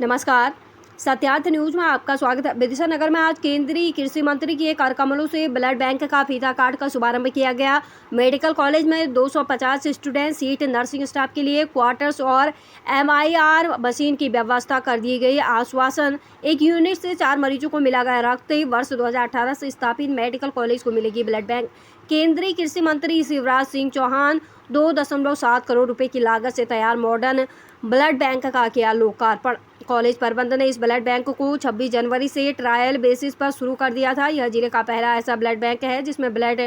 नमस्कार, सत्यार्थ न्यूज में आपका स्वागत है। विदिशा नगर में आज केंद्रीय कृषि मंत्री के करकमलों से ब्लड बैंक का फीता काट का शुभारंभ किया गया। मेडिकल कॉलेज में 250 स्टूडेंट सीट, नर्सिंग स्टाफ के लिए क्वार्टर्स और MIR मशीन की व्यवस्था कर दी गई। आश्वासन, एक यूनिट से 4 मरीजों को मिला गया रक्त। वर्ष 2018 से स्थापित मेडिकल कॉलेज को मिलेगी ब्लड बैंक। केंद्रीय कृषि मंत्री शिवराज सिंह चौहान 2.7 करोड़ रुपए की लागत से तैयार मॉडर्न ब्लड बैंक का किया लोकार्पण। कॉलेज प्रबंधन ने इस ब्लड बैंक को 26 जनवरी से ट्रायल बेसिस पर शुरू कर दिया था। यह जिले का पहला ऐसा ब्लड बैंक है जिसमें ब्लड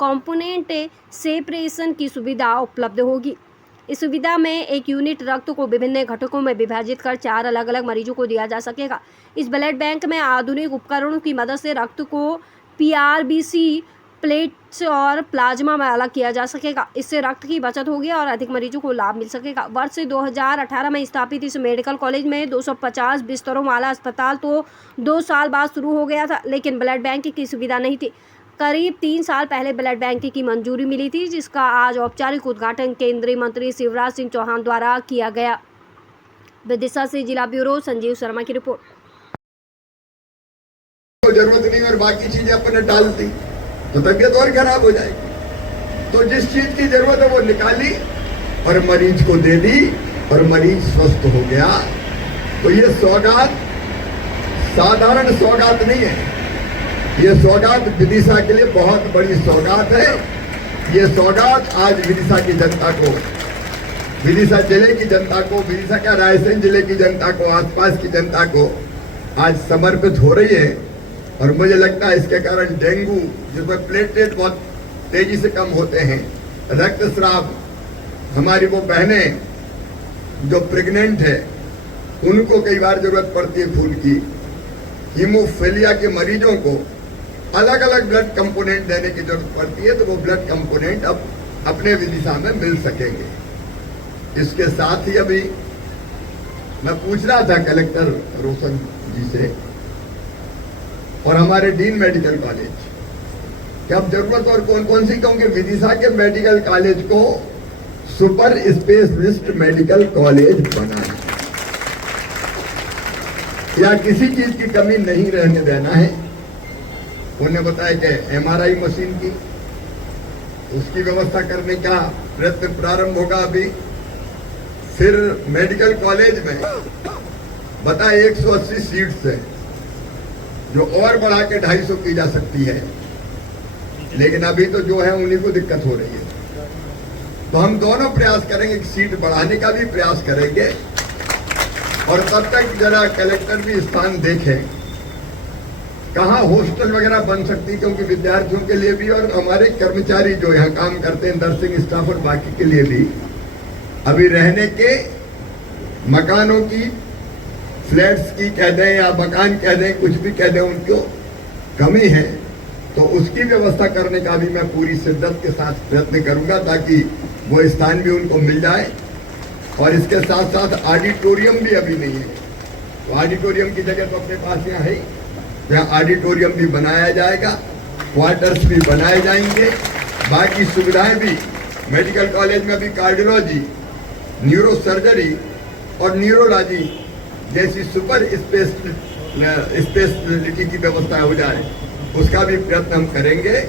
कंपोनेंट सेपरेशन की सुविधा उपलब्ध होगी। इस सुविधा में एक यूनिट रक्त को विभिन्न घटकों में विभाजित कर 4 अलग अलग मरीजों को दिया जा सकेगा। इस ब्लड बैंक में आधुनिक उपकरणों की मदद से रक्त को PRBC, प्लेट्स और प्लाज्मा में अलग किया जा सकेगा। इससे रक्त की बचत होगी और अधिक मरीजों को लाभ मिल सकेगा। वर्ष 2018 में स्थापित इस मेडिकल कॉलेज में 250 बिस्तरों वाला अस्पताल तो 2 साल बाद शुरू हो गया था, लेकिन ब्लड बैंक की सुविधा नहीं थी। करीब 3 साल पहले ब्लड बैंक की मंजूरी मिली थी, जिसका आज औपचारिक उद्घाटन केंद्रीय मंत्री शिवराज सिंह चौहान द्वारा किया गया। विदिशा से जिला ब्यूरो संजीव शर्मा की रिपोर्ट। जरूरत नहीं और बाकी चीजें अपने डालती तो तबीयत और खराब हो जाएगी। तो जिस चीज की जरूरत है वो निकाली और मरीज को दे दी और मरीज स्वस्थ हो गया। तो ये सौगात साधारण सौगात नहीं है, ये सौगात विदिशा के लिए बहुत बड़ी सौगात है। ये सौगात आज विदिशा की जनता को, विदिशा जिले की जनता को, विदिशा क्या रायसेन जिले की जनता को, आसपास की जनता को आज समर्पित हो रही है। और मुझे लगता है इसके कारण डेंगू, जिसमें प्लेटलेट बहुत तेजी से कम होते हैं, रक्तस्राव, हमारी वो बहनें जो प्रेग्नेंट है उनको कई बार जरूरत पड़ती है खून की, हीमोफीलिया के मरीजों को अलग अलग ब्लड कंपोनेंट देने की जरूरत पड़ती है, तो वो ब्लड कंपोनेंट अब अपने विदिशा में मिल सकेंगे। इसके साथ ही अभी मैं पूछ रहा था कलेक्टर रोशन जी से और हमारे डीन मेडिकल कॉलेज कि अब जरूरत और कौन कौन सी, क्योंकि विदिशा के मेडिकल कॉलेज को सुपर स्पेशलिस्ट मेडिकल कॉलेज बनाना या किसी चीज की कमी नहीं रहने देना है। उन्होंने बताया कि MRI मशीन की उसकी व्यवस्था करने का प्रयत्न प्रारंभ होगा अभी। फिर मेडिकल कॉलेज में बताए 180 सीट्स है जो और बढ़ा के 250 की जा सकती है, लेकिन अभी तो जो है उन्हीं को दिक्कत हो रही है। तो हम दोनों प्रयास करेंगे कि सीट बढ़ाने का भी प्रयास करेंगे और तब तक जरा कलेक्टर भी स्थान देखें कहाँ हॉस्टल वगैरह बन सकती है, क्योंकि विद्यार्थियों के लिए भी और हमारे कर्मचारी जो यहाँ काम करते हैं, नर्सिंग स्टाफ और बाकी के लिए भी अभी रहने के मकानों की, फ्लैट्स की कह दें या मकान कह दें, कुछ भी कह दें, उनको कमी है। तो उसकी व्यवस्था करने का भी मैं पूरी शिद्दत के साथ प्रयत्न करूंगा ताकि वो स्थान भी उनको मिल जाए। और इसके साथ साथ ऑडिटोरियम भी अभी नहीं है, तो ऑडिटोरियम की जगह तो अपने पास यहाँ है, यहाँ ऑडिटोरियम भी बनाया जाएगा, क्वार्टर्स भी बनाए जाएंगे, बाकी सुविधाएं भी। मेडिकल कॉलेज में भी कार्डियोलॉजी, न्यूरो सर्जरी और न्यूरोलॉजी जैसी सुपर स्पेशलिटी की व्यवस्था हो जाए, उसका भी प्रयत्न हम करेंगे।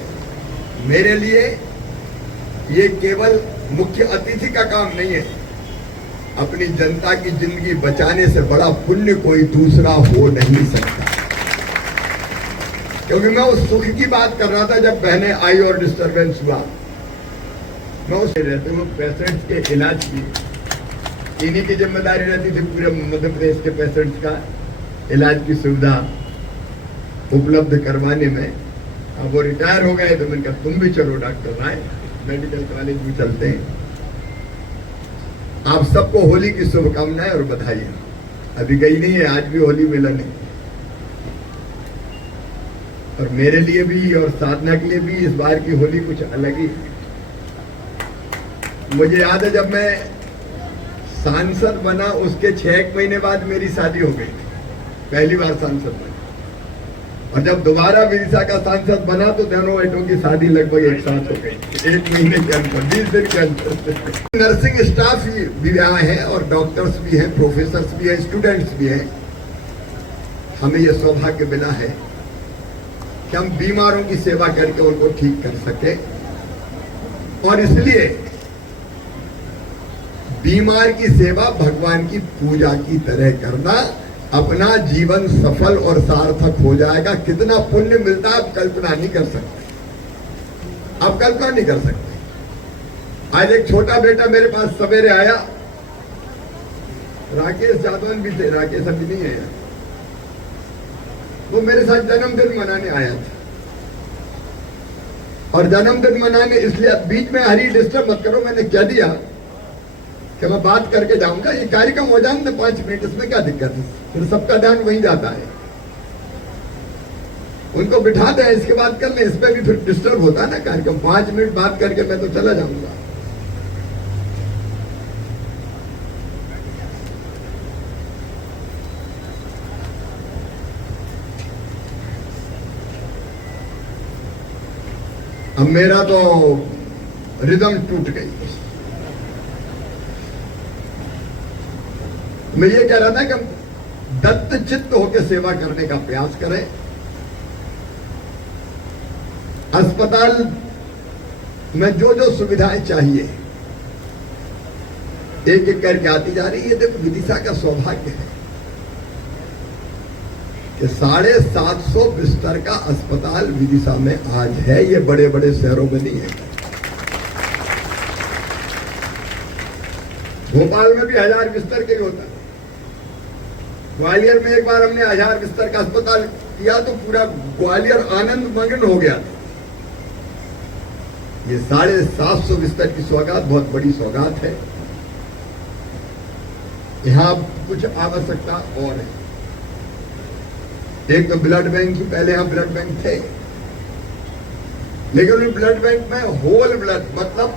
मेरे लिए ये केवल मुख्य अतिथि का काम नहीं है, अपनी जनता की जिंदगी बचाने से बड़ा पुण्य कोई दूसरा हो नहीं सकता। क्योंकि मैं उस सुख की बात कर रहा था जब बहनें आई और डिस्टर्बेंस हुआ, मैं उससे रहते हुए पेशेंट्स के इलाज की इन्हीं की जिम्मेदारी रहती थी, पूरे मध्य प्रदेश के पेशेंट्स का इलाज की सुविधा उपलब्ध करवाने में। अब वो रिटायर हो गए तो मैंने कहा तुम भी चलो डॉक्टर राय, मेडिकल कॉलेज भी चलते हैं। आप सबको होली की शुभकामनाएं और बधाई। अभी गई नहीं है, आज भी होली मिलन है और मेरे लिए भी और साधना के लिए भी इस बार की होली कुछ अलग ही। मुझे याद है जब मैं सांसद बना उसके 6 महीने बाद मेरी शादी हो गई, पहली बार सांसद बना। और जब दोबारा विदिशा का सांसद बना तो दोनों बेटों की शादी लगभग एक साथ हो गई, 1 महीने के अंदर, 20 दिन के अंदर। नर्सिंग स्टाफ भी यहाँ है और डॉक्टर्स भी हैं, प्रोफेसर्स भी हैं, स्टूडेंट्स भी हैं। हमें यह सौभाग्य मिला है कि हम बीमारों की सेवा करके उनको ठीक कर सके, और इसलिए बीमार की सेवा भगवान की पूजा की तरह करना, अपना जीवन सफल और सार्थक हो जाएगा। कितना पुण्य मिलता है आप कल्पना नहीं कर सकते, आप कल्पना नहीं कर सकते। आज एक छोटा बेटा मेरे पास सवेरे आया, राकेश जादवन भी थे, राकेश अभी नहीं है, वो मेरे साथ जन्मदिन मनाने आया था। और जन्मदिन मनाने इसलिए, बीच में हरी डिस्टर्ब मत करो, मैंने क्या दिया कि मैं बात करके जाऊंगा, ये कार्यक्रम हो जाए ना 5 मिनट, इसमें क्या दिक्कत है, फिर सबका ध्यान वहीं जाता है। उनको बिठा दें, इसके बाद कर लें, इसमें भी फिर डिस्टर्ब होता है ना कार्यक्रम। 5 मिनट बात करके मैं तो चला जाऊंगा। अब मेरा तो रिदम टूट गई। मैं ये कह रहा था कि हम दत्त चित्त होकर सेवा करने का प्रयास करें। अस्पताल में जो जो सुविधाएं चाहिए एक एक करके आती जा रही है। देखो, विदिशा का सौभाग्य है कि 750 बिस्तर का अस्पताल विदिशा में आज है। ये बड़े बड़े शहरों में नहीं है। भोपाल में भी 1000 बिस्तर के होता है। ग्वालियर में एक बार हमने 1000 बिस्तर का अस्पताल किया तो पूरा ग्वालियर आनंद मग्न हो गया था। ये 750 बिस्तर की सौगात बहुत बड़ी सौगात है। यहां कुछ आवश्यकता और है। एक तो ब्लड बैंक की, पहले यहां ब्लड बैंक थे, लेकिन ब्लड बैंक में होल ब्लड, मतलब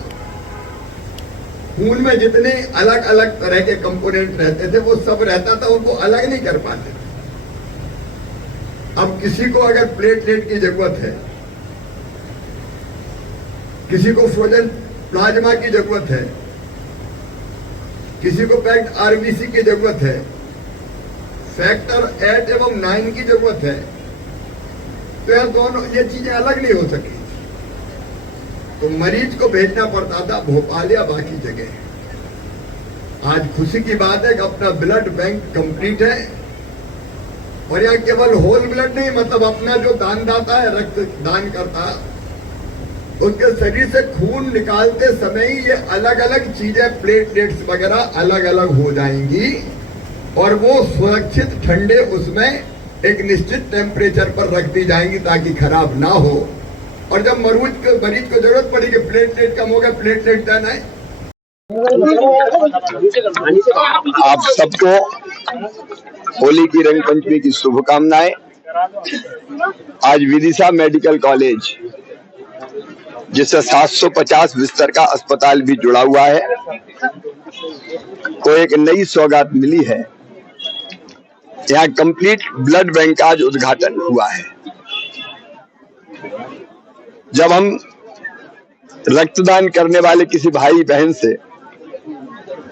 खून में जितने अलग अलग तरह के कंपोनेंट रहते थे वो सब रहता था, उनको अलग नहीं कर पाते थे। अब किसी को अगर प्लेटलेट की जरूरत है, किसी को फ्रोजन प्लाज्मा की जरूरत है, किसी को पैक्ड आरबीसी की जरूरत है, फैक्टर 8 एवं 9 की जरूरत है, तो यह दोनों ये चीजें अलग नहीं हो सकी। तो मरीज को भेजना पड़ता था भोपाल या बाकी जगह। आज खुशी की बात है कि अपना ब्लड बैंक कंप्लीट है। और यह केवल होल ब्लड नहीं, मतलब अपना जो दानदाता है, रक्त दान करता, उनके शरीर से खून निकालते समय ही ये अलग अलग चीजें, प्लेटलेट्स वगैरह अलग अलग हो जाएंगी और वो सुरक्षित ठंडे उसमें एक निश्चित टेम्परेचर पर रख दी जाएंगी ताकि खराब ना हो। और जब मरीज को जरूरत पड़ेगी, प्लेटलेट कम हो गया, प्लेटलेट देना है। आप सबको होली की रंग पंचमी की शुभकामनाएं। आज विदिशा मेडिकल कॉलेज, जिससे 750 बिस्तर का अस्पताल भी जुड़ा हुआ है, को एक नई सौगात मिली है। यहाँ कंप्लीट ब्लड बैंक का आज उद्घाटन हुआ है। जब हम रक्तदान करने वाले किसी भाई बहन से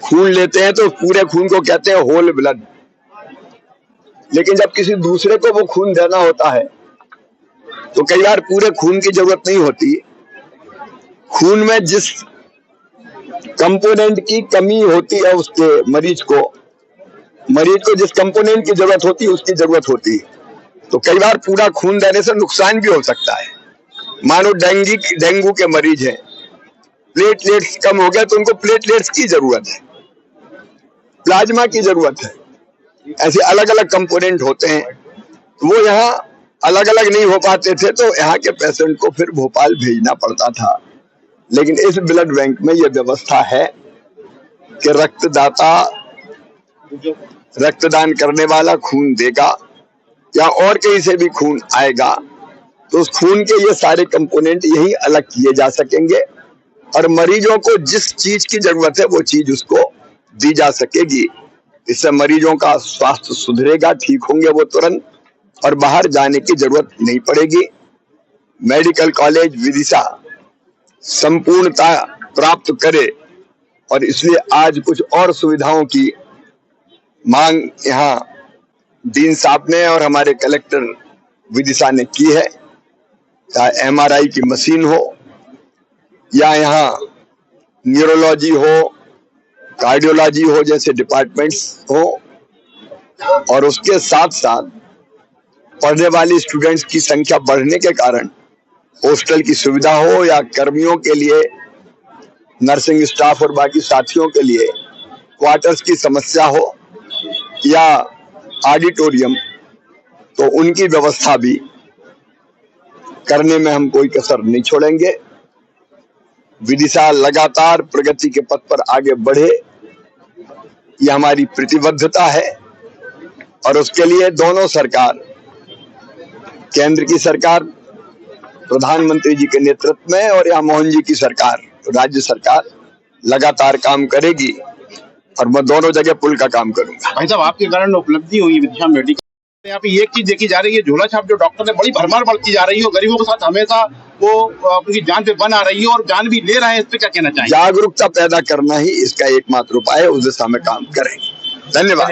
खून लेते हैं तो पूरे खून को कहते हैं होल ब्लड, लेकिन जब किसी दूसरे को वो खून देना होता है तो कई बार पूरे खून की जरूरत नहीं होती। खून में जिस कंपोनेंट की कमी होती है उसके मरीज को जिस कंपोनेंट की जरूरत होती है उसकी जरूरत होती है। तो कई बार पूरा खून देने से नुकसान भी हो सकता है। मानो डेंगू के मरीज हैं, प्लेटलेट्स कम हो गया तो उनको प्लेटलेट्स की जरूरत है, प्लाज्मा की जरूरत है। ऐसे अलग अलग कंपोनेंट होते हैं, वो यहाँ अलग अलग नहीं हो पाते थे तो यहाँ के पेशेंट को फिर भोपाल भेजना पड़ता था। लेकिन इस ब्लड बैंक में यह व्यवस्था है कि रक्तदाता, रक्तदान करने वाला खून देगा या और कहीं से भी खून आएगा तो उस खून के ये सारे कंपोनेंट यही अलग किए जा सकेंगे और मरीजों को जिस चीज की जरूरत है वो चीज उसको दी जा सकेगी। इससे मरीजों का स्वास्थ्य सुधरेगा, ठीक होंगे वो तुरंत, और बाहर जाने की जरूरत नहीं पड़ेगी। मेडिकल कॉलेज विदिशा संपूर्णता प्राप्त करे और इसलिए आज कुछ और सुविधाओं की मांग यहाँ डीन साहब ने और हमारे कलेक्टर विदिशा ने की है। चाहे एमआरआई की मशीन हो या यहाँ न्यूरोलॉजी हो, कार्डियोलॉजी हो जैसे डिपार्टमेंट्स हो, और उसके साथ साथ पढ़ने वाले स्टूडेंट्स की संख्या बढ़ने के कारण हॉस्टल की सुविधा हो या कर्मियों के लिए, नर्सिंग स्टाफ और बाकी साथियों के लिए क्वार्टर्स की समस्या हो या ऑडिटोरियम, तो उनकी व्यवस्था भी करने में हम कोई कसर नहीं छोड़ेंगे। विदिशा लगातार प्रगति के पथ पर आगे बढ़े, यह हमारी प्रतिबद्धता है और उसके लिए दोनों सरकार, केंद्र की सरकार प्रधानमंत्री जी के नेतृत्व में और यहाँ मोहन जी की सरकार, राज्य सरकार लगातार काम करेगी और मैं दोनों जगह पुल का काम करूंगा। भाई साहब, आपके कारण उपलब्धि हुई विदिशा मेडिकल, यहाँ पे एक चीज देखी जा रही है, झोला छाप जो डॉक्टर ने बड़ी भरमार बढ़ती जा रही है और गरीबों के साथ हमेशा वो अपनी जान पे बन आ रही है और जान भी ले रहे हैं। इस पे क्या कहना चाहिए? जागरूकता पैदा करना ही इसका एकमात्र उपाय है, उस दिशा में काम करेंगे। धन्यवाद।